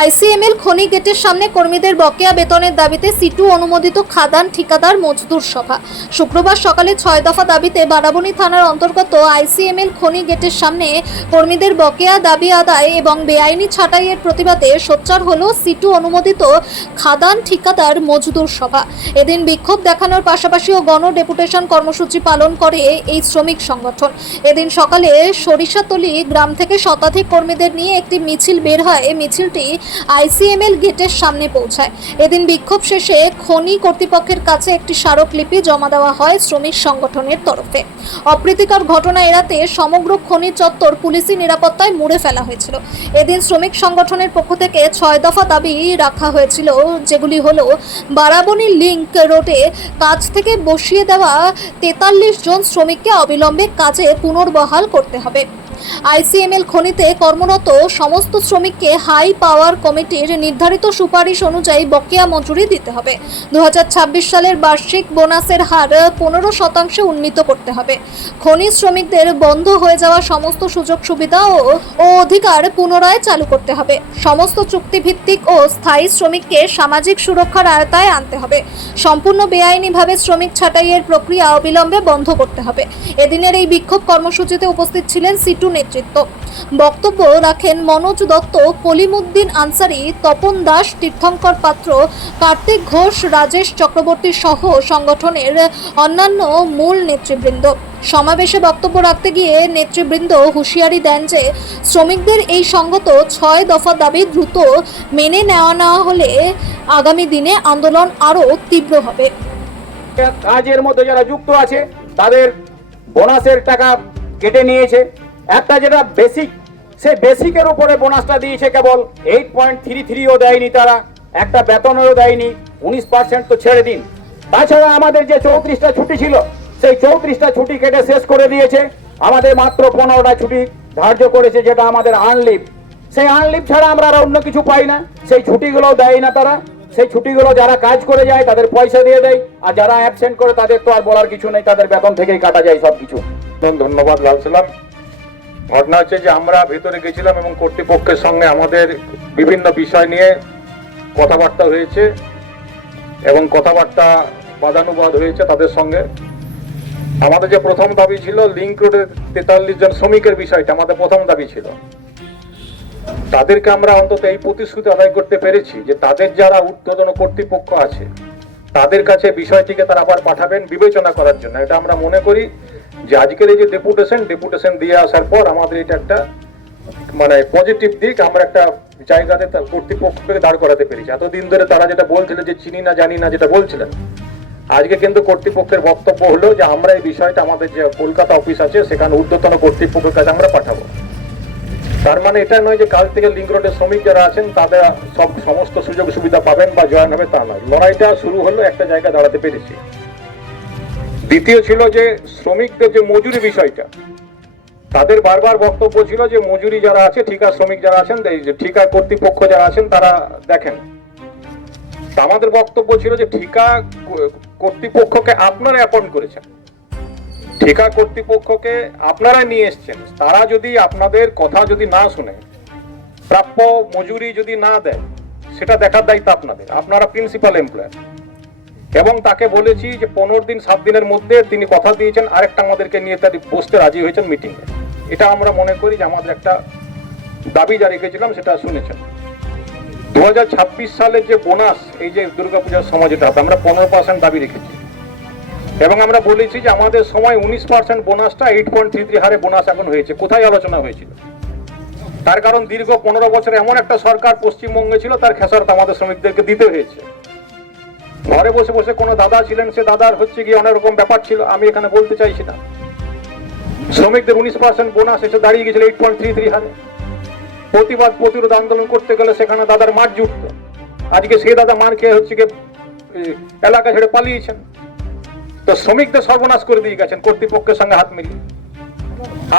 ICML খনি গেটের সামনে কর্মীদের বকেয়া বেতনের দাবিতে সিটু অনুমোদিত খাদান ঠিকাদার মজদুর সভা। শুক্রবার সকালে 6 দফা দাবিতে বারাবণী থানার অন্তর্গত আইসিএমএল খনি গেটের সামনে কর্মীদের বকেয়া দাবি আদায় এবং বেআইনি ছাঁটাইয়ের প্রতিবাদে সোচ্চার হলো সিটু অনুমোদিত খাদান ঠিকাদার মজদুর সভা। এদিন বিক্ষোভ দেখানোর পাশাপাশি গণ ডেপুটেশন কর্মসূচি পালন করে এই শ্রমিক সংগঠন। এদিন সকালে সরিষাতলি গ্রাম থেকে শতাধিক কর্মীদের নিয়ে একটি মিছিল বের হয়। মিছিলটি আইসিএমএল গেটের সামনে পৌঁছায়। এদিন বিক্ষোভ শেষে খনি কর্তৃপক্ষের কাছে একটি স্মারকলিপি জমা দেওয়া হয় শ্রমিক সংগঠনের তরফে। অপ্রীতিকর ঘটনা এড়াতে সমগ্র খনি চত্বর পুলিশি নিরাপত্তায় মুড়ে ফেলা হয়েছিল। এদিন শ্রমিক সংগঠনের পক্ষ থেকে 6 দফা দাবি রাখা হয়েছিল, যেগুলি হলো বারাবণী লিংক রোডে কাজ থেকে বসিয়ে দেওয়া 43 জন শ্রমিককে অবিলম্বে কাজে পুনর্বহাল করতে হবে। আইসিএমএল খনিতে কর্মরত সমস্ত শ্রমিককে হাই পাওয়ার কমিটির নির্ধারিত সুপারিশ অনুযায়ী বকেয়া মজুরি দিতে হবে। 2026 সালের বার্ষিক বোনাসের হার 15% উন্নীত করতে হবে। খনি শ্রমিকদের বন্ধ হয়ে যাওয়া সমস্ত সুযোগ সুবিধা ও অধিকার পুনরায় চালু করতে হবে। সমস্ত চুক্তিভিত্তিক ও স্থায়ী শ্রমিককে সামাজিক সুরক্ষার আওতায় আনতে হবে। সম্পূর্ণ বেআইনিভাবে শ্রমিক ছাঁটাইয়ের প্রক্রিয়া অবিলম্বে বন্ধ করতে হবে। এদিনের এই বিক্ষোভ কর্মসূচিতে উপস্থিত ছিলেন সিটু নেতৃত্ব। বক্তব্য রাখেন মনোজ দত্ত, কলিমুদ্দিন আনসারি, তপন দাস, তীর্থঙ্কর পাত্র, কার্তিক ঘোষ, রাজেশ চক্রবর্তী সহ সংগঠনের অন্যান্য মূল নেতৃবৃন্দ। সমাবেশে বক্তব্য রাখতে গিয়ে নেতৃবৃন্দ হুঁশিয়ারি দেন যে শ্রমিকদের এই সঙ্গত 6 দফা দাবি দ্রুত মেনে নেওয়া না হলে আগামী দিনে আন্দোলন আরও তীব্র হবে। কাজের মধ্যে যারা যুক্ত আছে তাদের বোনাসের টাকা কেটে নিয়েছে। একটা যেটা বেসিক, সে বেসিকের উপরে বোনাসটা দিয়েছে কেবল 8.33ও দেয়নি, তারা একটা বেতনেরও দেয়নি। 19% তো ছেড়ে দিন। তাছাড়া আমাদের যে 34টা ছুটি ছিল সেই 34টা ছুটি কেটে শেষ করে দিয়েছে। আমাদের মাত্র 15টা ছুটি ধার্য করেছে, যেটা আমাদের আনলিভ। সেই আনলিভ ছাড়া আমরা আর অন্য কিছু পাই না। সেই ছুটিগুলো দেয় না তারা। সেই ছুটিগুলো যারা কাজ করে যায় তাদের পয়সা দিয়ে দেয়, আর যারা অ্যাবসেন্ট করে তাদের তো আর বলার কিছু নেই, তাদের বেতন থেকেই কাটা যায় সব কিছু। ধন্যবাদ লালসালাম। ঘটনা হচ্ছে যে আমরা ভেতরে গেছিলাম এবং কর্তৃপক্ষের সঙ্গে আমাদের বিভিন্ন বিষয় নিয়ে কথাবার্তা হয়েছে এবং কথাবার্তা বাদানুবাদ হয়েছে তাদের সঙ্গে। আমাদের যে প্রথম দাবি ছিল লিংক রোডের 43 জন শ্রমিকের বিষয়টা আমাদের প্রথম দাবি ছিল। তাদেরকে আমরা অন্তত এই প্রতিশ্রুতি আদায় করতে পেরেছি যে তাদের যারা ঊর্ধ্বতন কর্তৃপক্ষ আছে তাদের কাছে বিষয়টিকে তারা আবার পাঠাবেন বিবেচনা করার জন্য। এটা আমরা মনে করি যে আজকের এই যে ডেপুটেশন দিয়ে আসার পর আমাদের এটা একটা মানে পজিটিভ দিক। আমরা একটা জায়গাতে কর্তৃপক্ষকে দাঁড় করাতে পেরেছি। এতদিন ধরে তারা যেটা বলছিলেন যে চিনি না জানি না যেটা বলছিলেন, আজকে কিন্তু কর্তৃপক্ষের বক্তব্য হলো যে আমরা এই বিষয়টা আমাদের যে কলকাতা অফিস আছে সেখানে ঊর্ধ্বতন কর্তৃপক্ষের কাছে আমরা পাঠাবো। তার মানে এটা নয় যে কাল থেকে লিংক রোডের শ্রমিক যারা আছেন তাদের সমস্ত সুযোগ সুবিধা পাবেন বা জয়েন হবে তা নয়। লড়াইটা শুরু হলো, একটা জায়গায় দাঁড়াতে পেরেছি। দ্বিতীয় ছিল যে শ্রমিকদের যে মজুরি বিষয়টা, তাদের বারবার বক্তব্য ছিল যে মজুরি যারা আছে, ঠিকা শ্রমিক যারা আছেন, ঠিকা কর্তৃপক্ষ যারা আছেন তারা দেখেন। আমাদের বক্তব্য ছিল যে ঠিকা কর্তৃপক্ষকে আপনারা অ্যাপয়েন্ট করেছেন, ঠিকা কর্তৃপক্ষকে আপনারা নিয়ে এসছেন। তারা যদি আপনাদের কথা যদি না শুনে, প্রাপ্য মজুরি যদি না দেয়, সেটা দেখার দায়িত্ব আপনাদের। আপনারা প্রিন্সিপাল এমপ্লয়ার। এবং তাকে বলেছি যে 15 দিন 7 দিনের মধ্যে তিনি কথা দিয়েছেন আরেকটা আমাদেরকে নিয়ে তার বসতে রাজি হয়েছেন মিটিংয়ে। এটা আমরা মনে করি যে আমাদের একটা দাবি যা রেখেছিলাম সেটা শুনেছেন। 2026 সালের যে বোনাস, এই যে দুর্গাপূজার সময় যেটা হবে, আমরা 15% দাবি রেখেছি এবং আমরা বলেছি যে আমাদের সময় 19% বোনাসটা 8.33 হারে বোনাস এখন হয়েছে। কোথায় আলোচনা হয়েছিল? তার কারণ দীর্ঘ 15 বছর এমন একটা সরকার পশ্চিমবঙ্গে ছিল, তার খেসারত আমাদের শ্রমিকদেরকে দিতে হয়েছে। ঘরে বসে বসে কোনো দাদা ছিলেন, সে দাদার হচ্ছে গিয়ে অনেক রকম ব্যাপার ছিল, আমি এখানে বলতে চাইছি না। শ্রমিকদের 19% বোনাস এসে দাঁড়িয়ে গেছিল 8.33 হারে। প্রতিবাদ প্রতিরোধ আন্দোলন করতে গেলে সেখানে দাদার মাঠ জুটত। আজকে সেই দাদা মার খেয়ে হচ্ছে গিয়ে এলাকা ছেড়ে পালিয়েছেন। তো শ্রমিকদের সর্বনাশ করে দিয়ে গেছেন কর্তৃপক্ষের সঙ্গে হাত মিলিয়ে।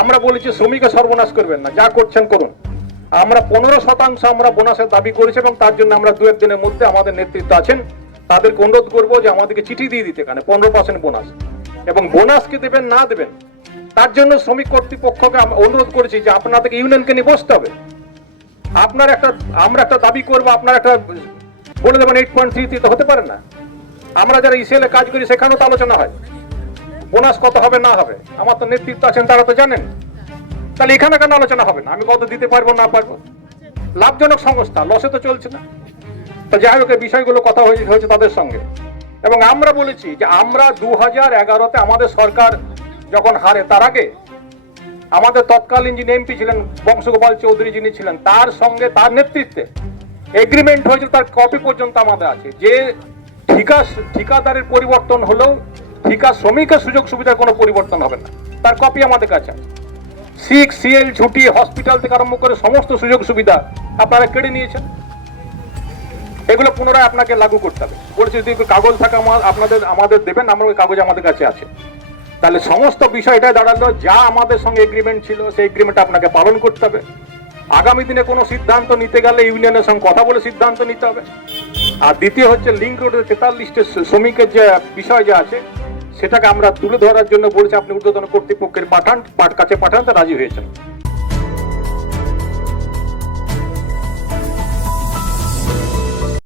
আমরা বলেছি শ্রমিককে সর্বনাশ করবেন না, যা করছেন করুন। আমরা 15% আমরা বোনাসের দাবি করেছি এবং তার জন্য আমরা 2-1 দিনের মধ্যে আমাদের নেতৃত্ব আছেন তাদেরকে অনুরোধ করবো যে আমাদেরকে চিঠি দিয়ে দিতে, এখানে 15% বোনাস এবং বোনাসকে দেবেন না দেবেন তার জন্য শ্রমিক কর্তৃপক্ষকে অনুরোধ করেছি যে আপনাদেরকে ইউনিয়নকে নিয়ে বসতে হবে। আমরা একটা দাবি করবো, আপনার একটা বলে দেবেন 8.33 তো হতে পারে না। আমরা যারা ইসিএল এ কাজ করি সেখানেও তো আলোচনা হয় বোনাস কত হবে না হবে, আমার তো নেতৃত্ব আছেন, তারা তো জানেন। তাহলে এখানে কেন আলোচনা হবে না, আমি কত দিতে পারবো না পারবো? লাভজনক সংস্থা, লসে তো চলছে না। তো যাই হোক, এই বিষয়গুলো কথা হয়েছে তাদের সঙ্গে। এবং আমরা বলেছি যে আমরা 2011-তে আমাদের সরকার যখন হারে, তার আগে আমাদের তৎকালীন যিনি এমপি ছিলেন বংশগোপাল চৌধুরী, যিনি ছিলেন, তার সঙ্গে তার নেতৃত্বে এগ্রিমেন্ট হয়েছিল, তার কপি পর্যন্ত আমাদের আছে, যে ঠিকাদারের পরিবর্তন হলেও ঠিকা শ্রমিকের সুযোগ সুবিধার কোনো পরিবর্তন হবে না, তার কপি আমাদের কাছে আছে। সিএল ছুটি, হসপিটাল থেকে আরম্ভ করে সমস্ত সুযোগ সুবিধা আপনারা কেড়ে নিয়েছেন। এগুলো পুনরায় আপনাকে লাগু করতে হবে। বলেছি যদি কাগজ থাকে আমাদের দেবেন, আমরা ওই কাগজ আমাদের কাছে আছে। তাহলে সমস্ত বিষয়টাই দাঁড়ালো, যা আমাদের সঙ্গে এগ্রিমেন্ট ছিল সেই এগ্রিমেন্ট আপনাকে পালন করতে হবে। আগামী দিনে কোনো সিদ্ধান্ত নিতে গেলে ইউনিয়নের সঙ্গে কথা বলে সিদ্ধান্ত নিতে হবে। আর দ্বিতীয় হচ্ছে লিঙ্ক রোডের 43 শ্রমিকের যে বিষয় যা আছে সেটাকে আমরা তুলে ধরার জন্য বলেছি, আপনি ঊর্ধ্বতন কর্তৃপক্ষের কাছে পাঠান, তা রাজি হয়েছেন।